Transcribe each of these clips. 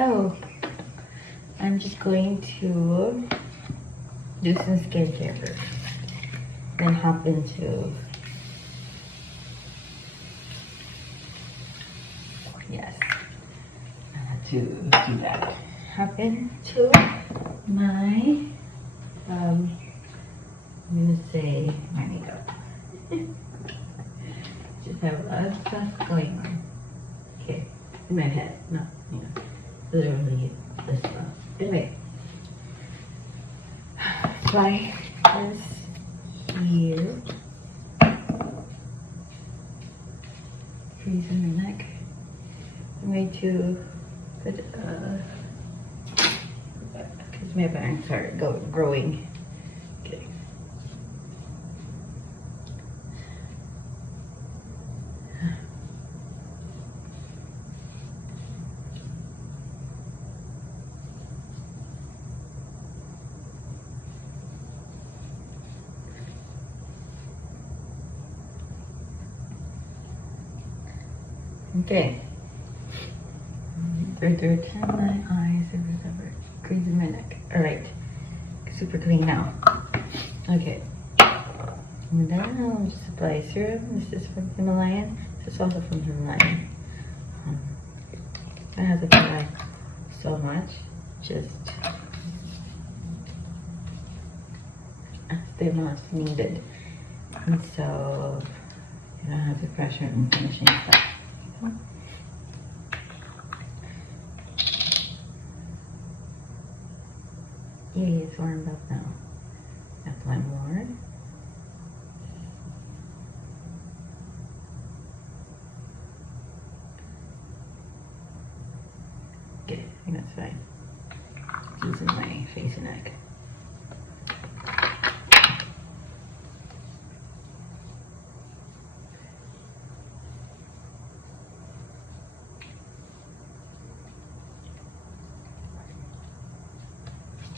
So I'm just going to do some skincare first, then hop into to do that. Hop into my I'm gonna say my makeup. Just have a lot of stuff going on. Okay, in my head, not literally this stuff. Anyway, apply this here. Crease in the neck. I'm going to put because my bangs are growing. Okay. Okay. Third time my eyes, crease in my neck. Alright. Super clean now. Okay. And then I'll just apply serum. This is from Himalayan. This is also from Himalayan. I have to apply so much. Just the amount needed. And so you don't have to pressure and finishing stuff. Yeah, it's warmed up now. Apply more. Okay, I think that's fine. Using my face and neck.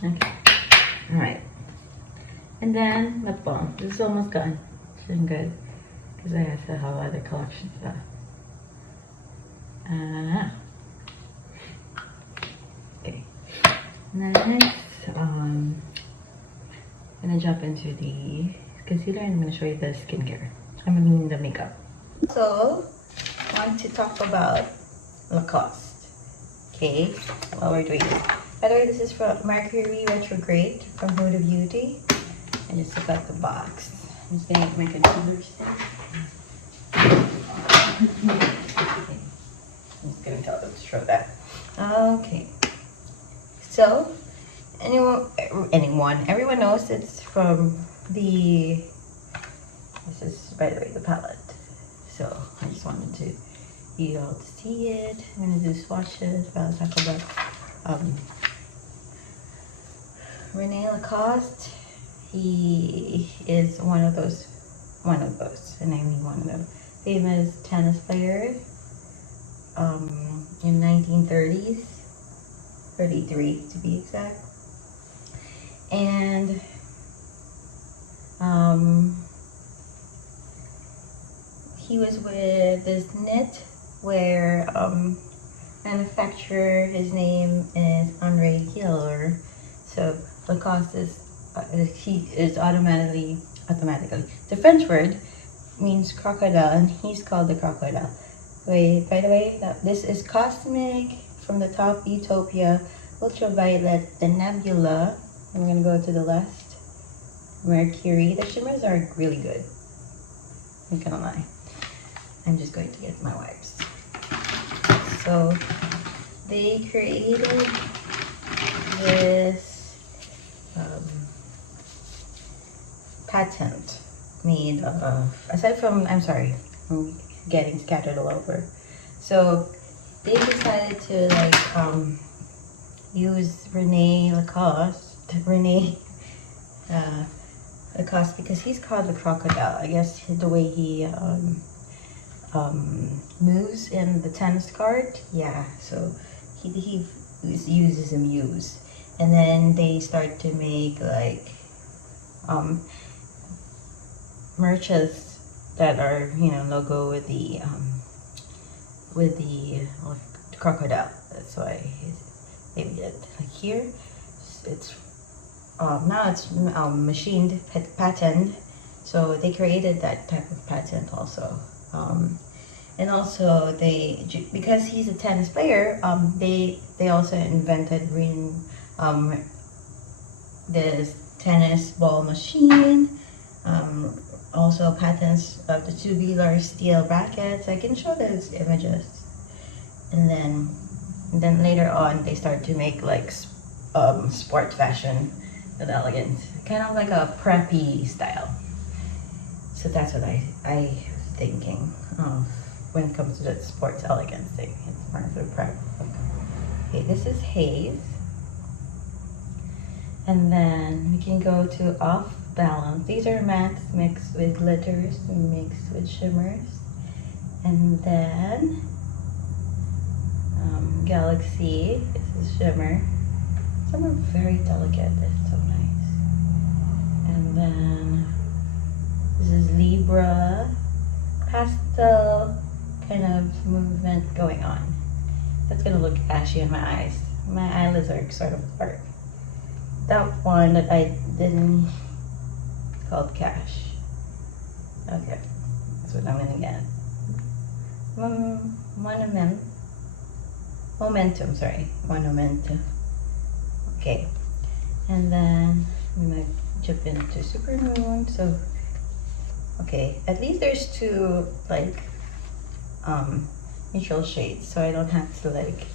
Okay, all right. And then lip balm. This is almost gone. It's doing good because I have to have other collection stuff. Okay. Next, I'm gonna jump into the concealer and I'm gonna show you the skincare. I mean the makeup. So, I want to talk about Lacoste. Okay, while we're doing this. By the way, this is from Mercury Retrograde from Huda Beauty. I just took out the box. I'm just gonna get my concealer stick. I'm just gonna tell them to show that. Okay. So, everyone knows it's from the, this is, by the way, the palette. So, I just wanted to you all to see it. I'm gonna do swatches. I'll talk about Rene Lacoste. He is one of those, and I mean one of them, famous tennis players in 1930s, 33 to be exact. And he was with this knitwear manufacturer. His name is Andre Giller. So Lacoste is automatically. The French word means crocodile, and he's called the crocodile. Wait, by the way, this is Cosmic from the top, Utopia, Ultraviolet, the Nebula. I'm gonna go to the left. Mercury. The shimmers are really good. I'm not gonna lie. I'm just going to get my wipes. So they created this patent made of, aside from, I'm sorry, I'm getting scattered all over. So they decided to use Rene Lacoste because he's called the crocodile. I guess the way he moves in the tennis court. Yeah, so he uses him and then they start to make merches that are logo with the crocodile. That's why they made it. Like here, it's now it's machined patterned, so they created that type of patent also. And also because he's a tennis player, they also invented this tennis ball machine. Also patents of the tubular steel brackets. I can show those images. And then later on they start to make like sport fashion with elegance, kind of like a preppy style. So that's what I was thinking of when it comes to that sports elegance thing. It's more of a prep. Okay, this is haze. And then we can go to off balance. These are mattes mixed with glitters, mixed with shimmers. And then galaxy, this is shimmer. Some are very delicate, it's so nice. And then this is Libra, pastel kind of movement going on. That's gonna look ashy in my eyes. My eyelids are sort of dark. That one that I didn't, it's called Cash. Okay, that's what I'm gonna get. Monumentum. Okay, and then we might jump into Supermoon. So, okay, at least there's two like neutral shades, so I don't have to like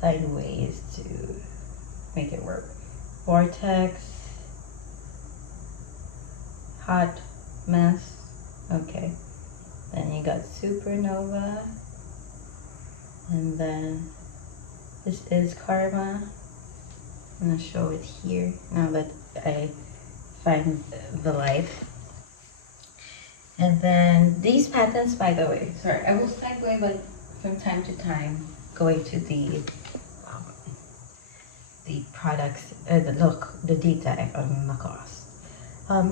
find ways to make it work. Vortex, hot mess. Okay, then you got supernova, and then this is karma. I'm gonna show it here now that I find the light. And then these patterns, by the way, sorry, I will segue, but from time to time going to the products, the detail on the cost.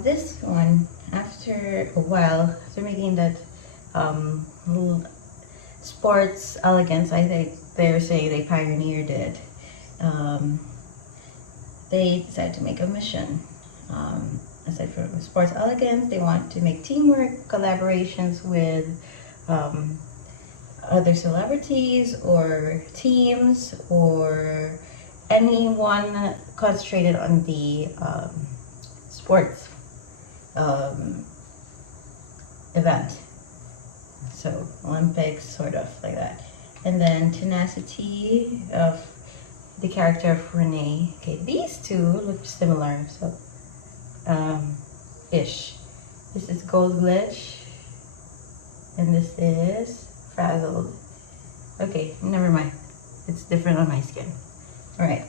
This one, after a while, after making that sports elegance, I think they're saying they pioneered it. They decided to make a mission. Aside from sports elegance, they want to make teamwork collaborations with other celebrities or teams or anyone concentrated on the sports event. So Olympics, sort of like that. And then tenacity of the character of Renee. Okay, these two look similar, so ish. This is Gold Glitch, and this is Frazzled. Okay, never mind. It's different on my skin. All right,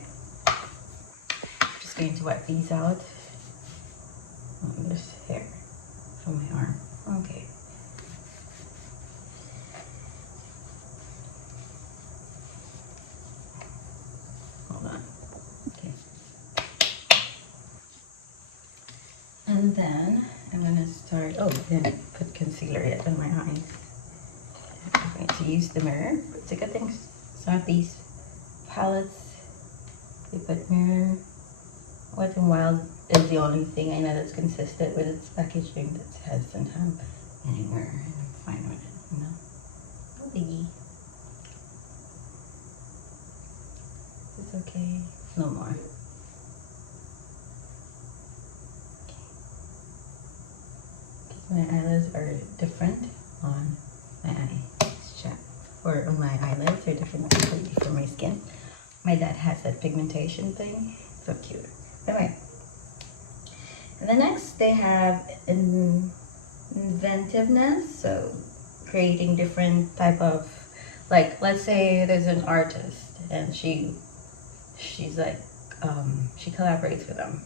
just going to wipe these out. There's hair from my arm. Okay. Hold on. Okay. And then I'm gonna start. Oh, I didn't put concealer yet on my eyes. I'm going to use the mirror. It's a good thing some of these palettes they put mirror. Wet n Wild is the only thing I know that's consistent with its packaging that hasn't have anywhere. And I'm fine with it, you know. No biggie. It's okay. No more. My eyelids are different on my or on my eyelids are different completely from my skin. My dad has that pigmentation thing. So cute. Anyway. And the next they have inventiveness. So creating different type of, like, let's say there's an artist and she's like she collaborates with them.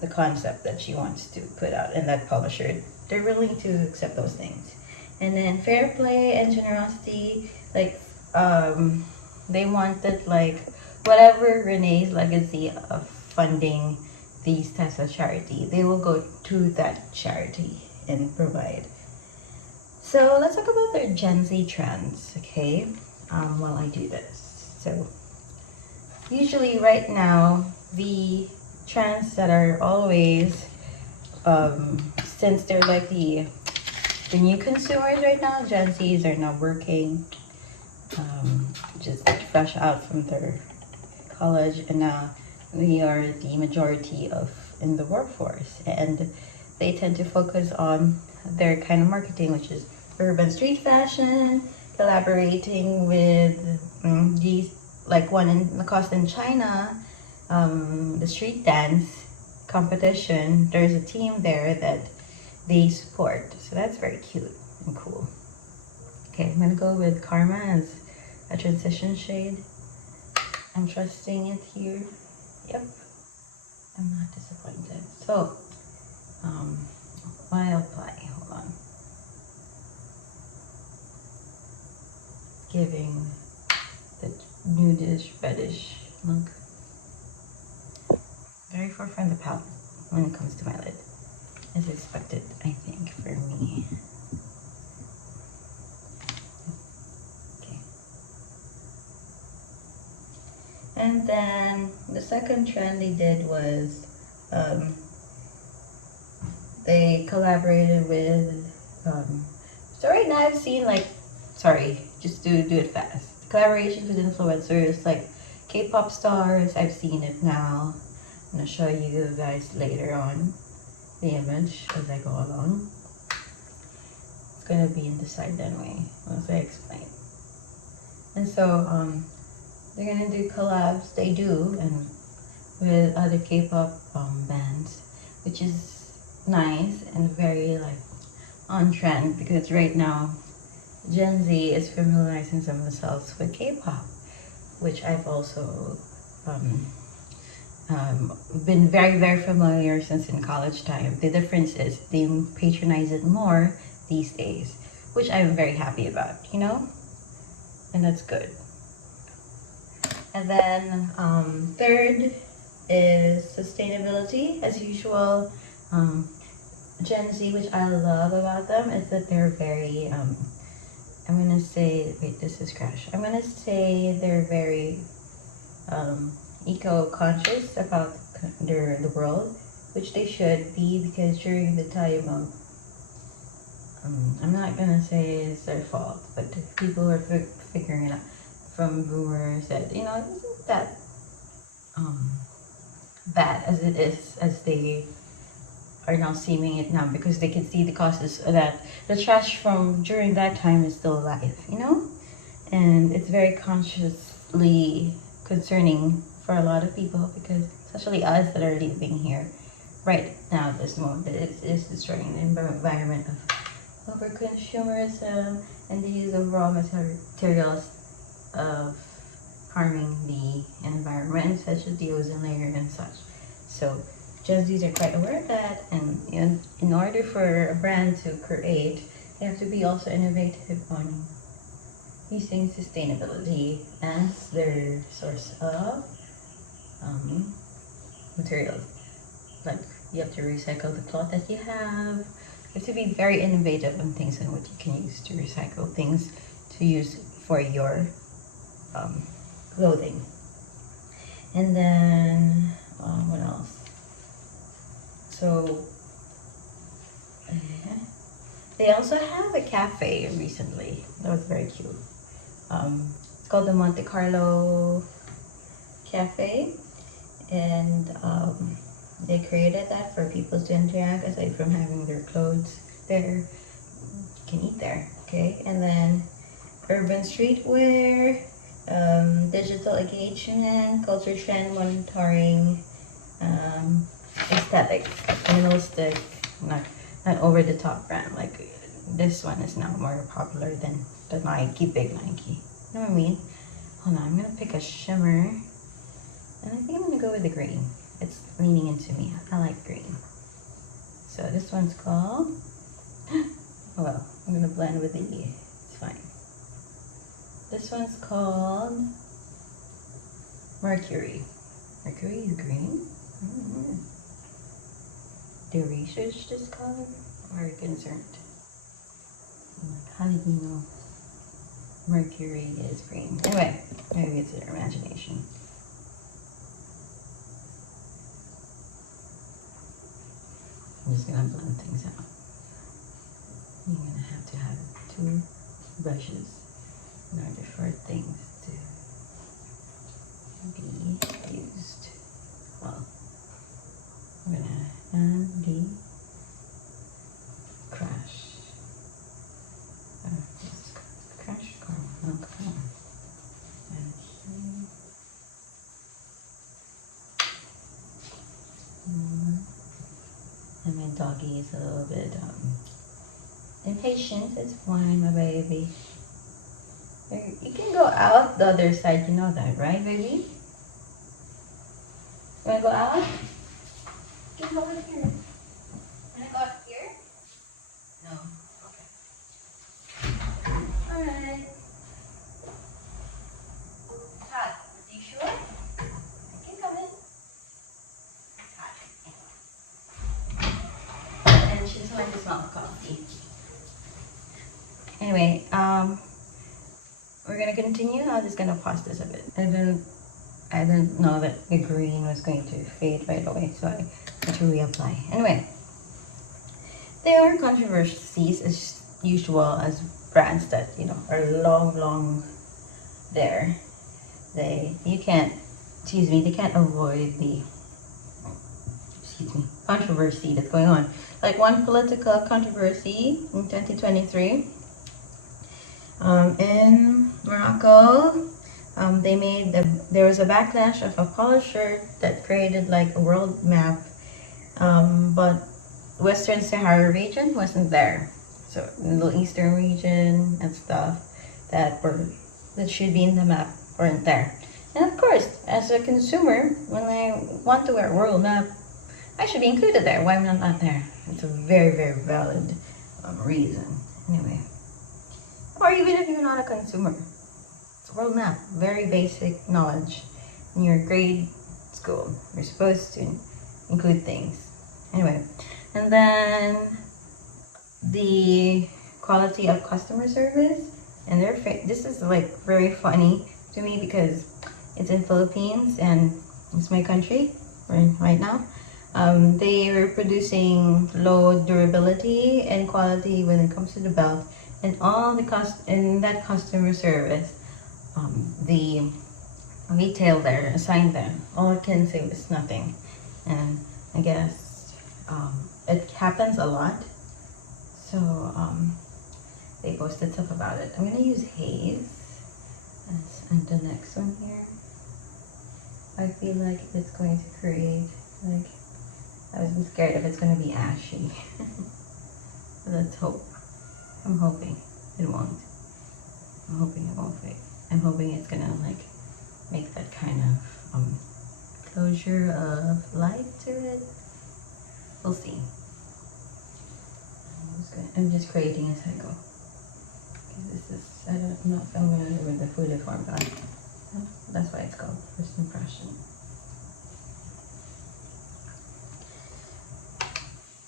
The concept that she wants to put out, and that publisher, they're willing to accept those things. And then fair play and generosity, like they wanted like whatever Renee's legacy of funding these types of charity, they will go to that charity and provide. So let's talk about their Gen Z trends, okay? while I do this. So usually right now, the trends that are always, since they're like the new consumers right now, Gen Zs are now working, just fresh out from their college, and now we are the majority of in the workforce, and they tend to focus on their kind of marketing, which is urban street fashion, collaborating with these, like one in Lacoste in China, the street dance competition. There's a team there that they support, so that's very cute and cool. Okay, I'm gonna go with Karma as a transition shade. I'm trusting it here. Yep, I'm not disappointed. So, what I apply? Hold on. Giving the nudish, reddish look. Very far from the palette when it comes to my lid, as expected, I think, for me. Okay. And then the second trend they did was they collaborated with so right now I've seen like, sorry, just do it fast, collaborations with influencers like K-pop stars. I've seen it now. I'm gonna show you guys later on the image as I go along. It's gonna be in the side anyway once I explain. And so they're gonna do collabs, they do, and with other K-pop bands, which is nice and very like on trend, because right now Gen Z is familiarizing themselves with K-pop, which I've also been very familiar since in college time. The difference is they patronize it more these days, which I'm very happy about, you know, and that's good. And then third is sustainability, as usual. Gen Z, which I love about them, is that they're very I'm gonna say, wait, this is crash. I'm gonna say they're very eco-conscious about the world, which they should be, because during the time of I'm not gonna say it's their fault, but people are figuring it out from boomers that, you know, it isn't that bad as it is, as they are now seeing it now, because they can see the causes that the trash from during that time is still alive, you know, and it's very consciously concerning for a lot of people, because especially us that are living here right now at this moment, that it is destroying the environment of over consumerism and the use of raw materials of harming the environment, such as the ozone layer and such. So Gen Zs are quite aware of that, and in order for a brand to create, they have to be also innovative on using sustainability as their source of materials. Like, you have to recycle the cloth that you have. You have to be very innovative on things and what you can use to recycle things to use for your clothing. And then what else? So they also have a cafe recently that was very cute. It's called the Monte Carlo Cafe, and they created that for people to interact. Aside from having their clothes there, you can eat there. Okay, and then urban streetwear, digital engagement, culture trend monitoring, aesthetic, minimalistic, not over the top brand. Like this one is now more popular than the Nike, big Nike. You know what I mean? Hold on, I'm gonna pick a shimmer, and I think I'm gonna go with the green. It's leaning into me. I like green. So this one's called, oh well, I'm gonna blend with the E. It's fine. This one's called Mercury. Mercury is green. Mm-hmm. Do you research this color, or are you concerned? How did you know? Mercury is green. Anyway, maybe it's their imagination. I'm just gonna blend things out. You're gonna have to have 2 brushes in order for things to be used. Well, I'm gonna add the crash. Crash caramel. Oh, come on. And here. And my doggy is a little bit impatient. It's fine, my baby. You can go out the other side, you know that, right, baby? You wanna go out? You can go over here. Wanna go out here? No. Okay. Alright. Hot. Are you sure? I can come in. Hot. And she doesn't like the smell of coffee. Anyway, we're gonna continue. I'm just gonna pause this a bit. I didn't know that the green was going to fade right away, so I had to reapply. Anyway, there are controversies as usual as brands that are long there. They can't avoid the controversy that's going on. Like one political controversy in 2023. In Morocco, there was a backlash of a polisher that created like a world map, but Western Sahara region wasn't there. So Middle Eastern region and stuff that should be in the map weren't there. And of course, as a consumer, when I want to wear a world map, I should be included there. Why am I not there? It's a very valid reason. Anyway. Or even if you're not a consumer, it's a world map, very basic knowledge. In your grade school, you're supposed to include things. Anyway, and then the quality of customer service, and this is like very funny to me because it's in Philippines and it's my country right now. They were producing low durability and quality when it comes to the belt. And all that customer service, the retail there assigned them. All I can say was nothing, and I guess it happens a lot. So they posted stuff about it. I'm gonna use haze and the next one here. I feel like it's going to create like I was scared if it's gonna be ashy. But let's hope. I'm hoping it won't. I'm hoping it won't fade. I'm hoping it's gonna like make that kind of closure of light to it. We'll see. I'm just creating as I go. I'm not familiar with the Fuliform dye. That's why it's called First Impression.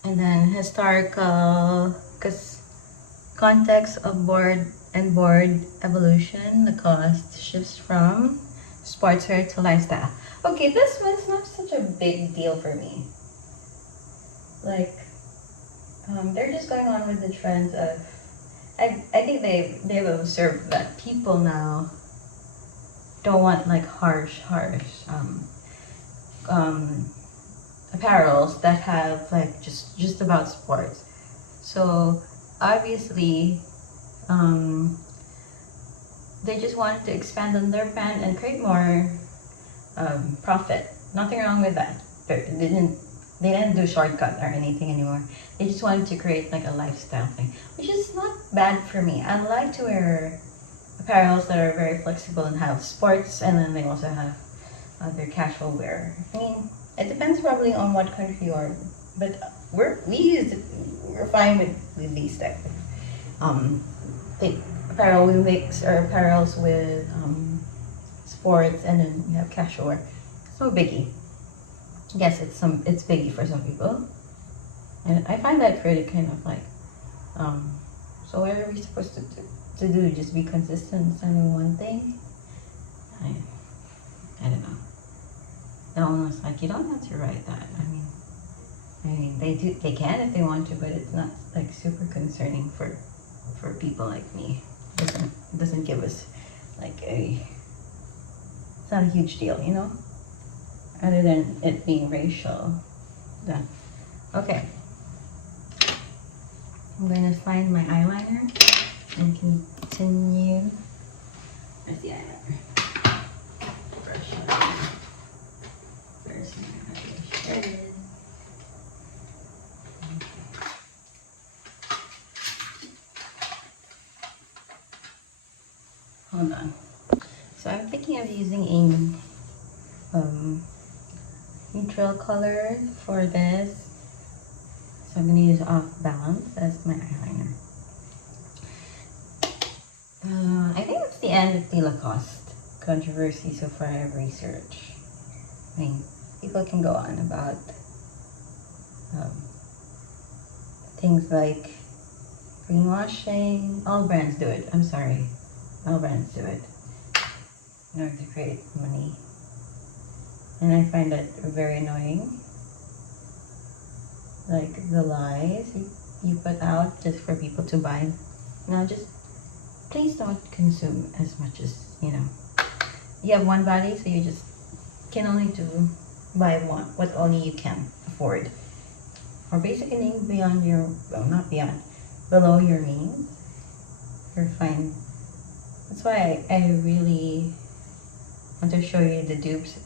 And then historical, because context of board evolution, the cost shifts from sportswear to lifestyle. Okay, this was not such a big deal for me. Like, they're just going on with the trends of, I think they've observed that people now don't want like harsh apparels that have like just about sports. So obviously, they just wanted to expand on their brand and create more profit. Nothing wrong with that. They didn't do shortcut or anything anymore. They just wanted to create like a lifestyle thing, which is not bad for me. I like to wear apparels that are very flexible and have sports, and then they also have their casual wear. I mean, it depends probably on what country you are, but we're fine with these type of apparel. We mix our apparels with sports, and then we have casual wear. It's no biggie. Yes, it's biggie for some people, and I find that really kind of like, so what are we supposed to do? to do. Just be consistent on one thing. I don't know. They're almost like you don't have to write that. I mean they can if they want to, but it's not like super concerning for people like me. It doesn't give us like it's not a huge deal, you know? Other than it being racial. Done. Okay. I'm going to find my eyeliner and continue. Where's the eyeliner? Brush it on. Where's my eyeliner? There it is. Hold on. So I'm thinking of using a neutral color for this. So I'm going to use Off Balance as my eyeliner. I think it's the end of the Lacoste controversy so far I've researched. I mean, people can go on about things like greenwashing. All brands do it. I'm sorry. All brands do it in order to create money. And I find that very annoying. Like the lies you put out just for people to buy. No, just please don't consume as much as, you know. You have one body, so you just can only buy what only you can afford. Or basically beyond your, well, not beyond, below your means. You're fine. That's why I really want to show you the dupes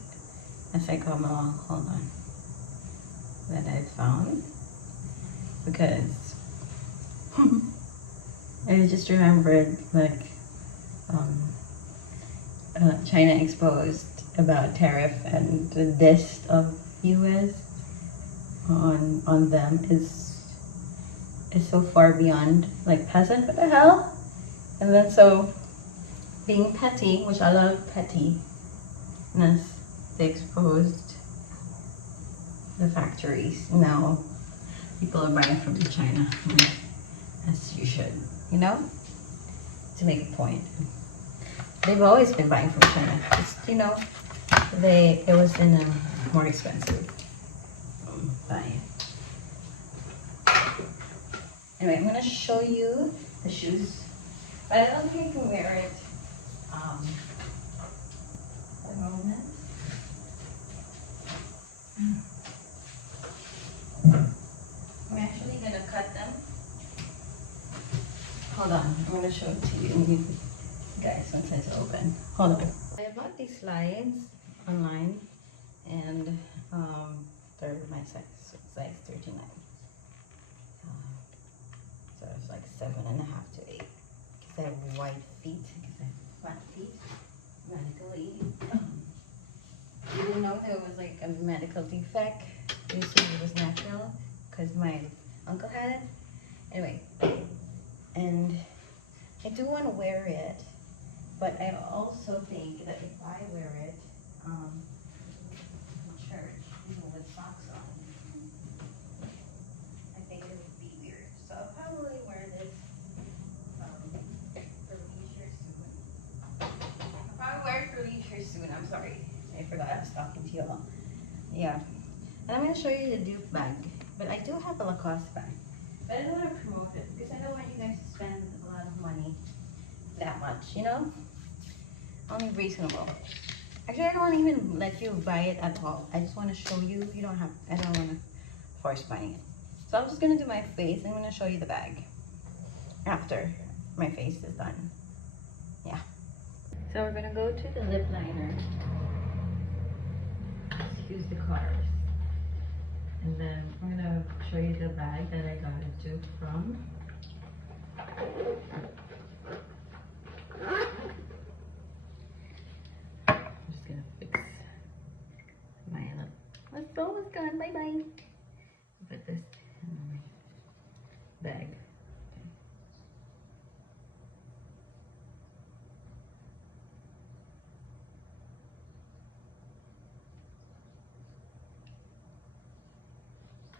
as I come along. Hold on. That I found. Because I just remembered like China exposed about tariff and the diss of US on them is so far beyond like peasant, what the hell? And then so being petty, which I love pettiness, they exposed the factories. Now people are buying from China, as you should, you know, to make a point. They've always been buying from China. Just, you know, it was in a more expensive buy. Anyway, I'm gonna show you the shoes, but I don't think you can wear it at the moment. I'm actually gonna cut them. Hold on, I'm gonna show it to you guys once it's open. Hold on. I bought these slides online and they're my size 39. So it's like 7.5 to 8 because I have wide feet, because I have flat feet medically. You didn't know there was like a medical defect. You assumed it was natural because my uncle had it. Anyway, and I do want to wear it, but I also think that if I wear it in church, even with socks on, I think it would be weird. So I'll probably wear this for leisure soon. I'll probably wear it for leisure soon. I'm sorry. I forgot I was talking to you all. Yeah. And I'm going to show you the dupe bag. But I do have a Lacoste bag. But I don't want to promote it because I don't want you guys to spend a lot of money that much, you know? Only reasonable. Actually, I don't want to even let you buy it at all. I just want to show you. I don't want to force buying it. So I'm just going to do my face. I'm going to show you the bag after my face is done. Yeah. So we're going to go to the lip liner. Excuse the cars. And then I'm going to show you the bag that I got it to from. I'm just going to fix my lip. Let's go, it's gone. Bye bye. Put this in my bag.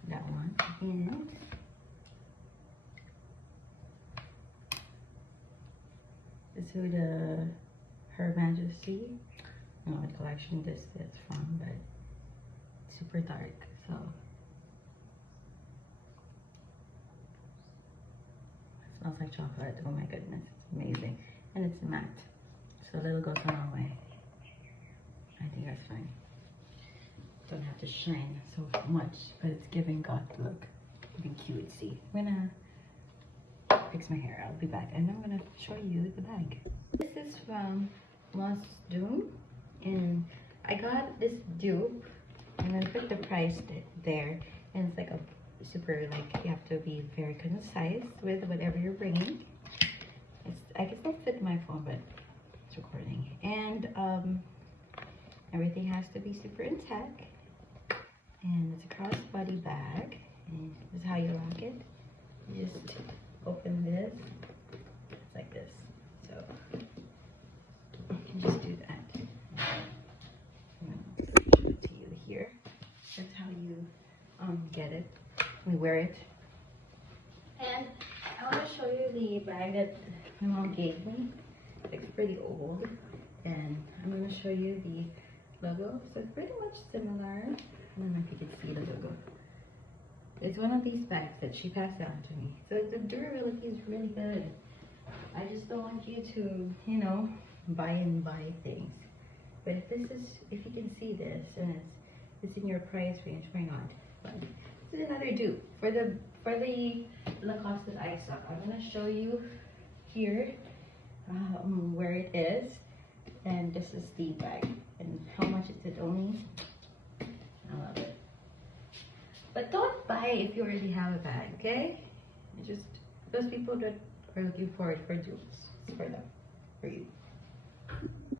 That one. And This is who Her Majesty. I don't know what collection this is from, but it's super dark, so it smells like chocolate. Oh my goodness, it's amazing. And it's matte, so a little goes a long way. I think that's fine. Don't have to shine so much, but it's giving goth look, giving cutesy. I'm gonna fix my hair. I'll be back, and I'm gonna show you the bag. This is from Mos Doom, and I got this dupe. I'm gonna put the price there, and it's like a super, like, you have to be very concise with whatever you're bringing. I can still fit my phone, but it's recording, and everything has to be super intact. And it's a crossbody bag, and this is how you lock it. You just open this. It's like this, so you can just do that. I'm gonna show it to you here. That's how you get it. We wear it. And I want to show you the bag that my mom gave me. It's pretty old, and I'm going to show you the logo. So it's pretty much similar. I don't know if you can see the logo. It's one of these bags that she passed down to me. So the durability is really good. I just don't want you to, you know, buy things. But if you can see this and it's in your price range, why not? But this is another dupe for the Lacoste that I saw. I'm gonna show you here where it is, and this is the bag. And how much is it? Only, I love it. But don't buy it if you already have a bag, okay? It's just those people that are looking for it for dupes. It's for them, for you.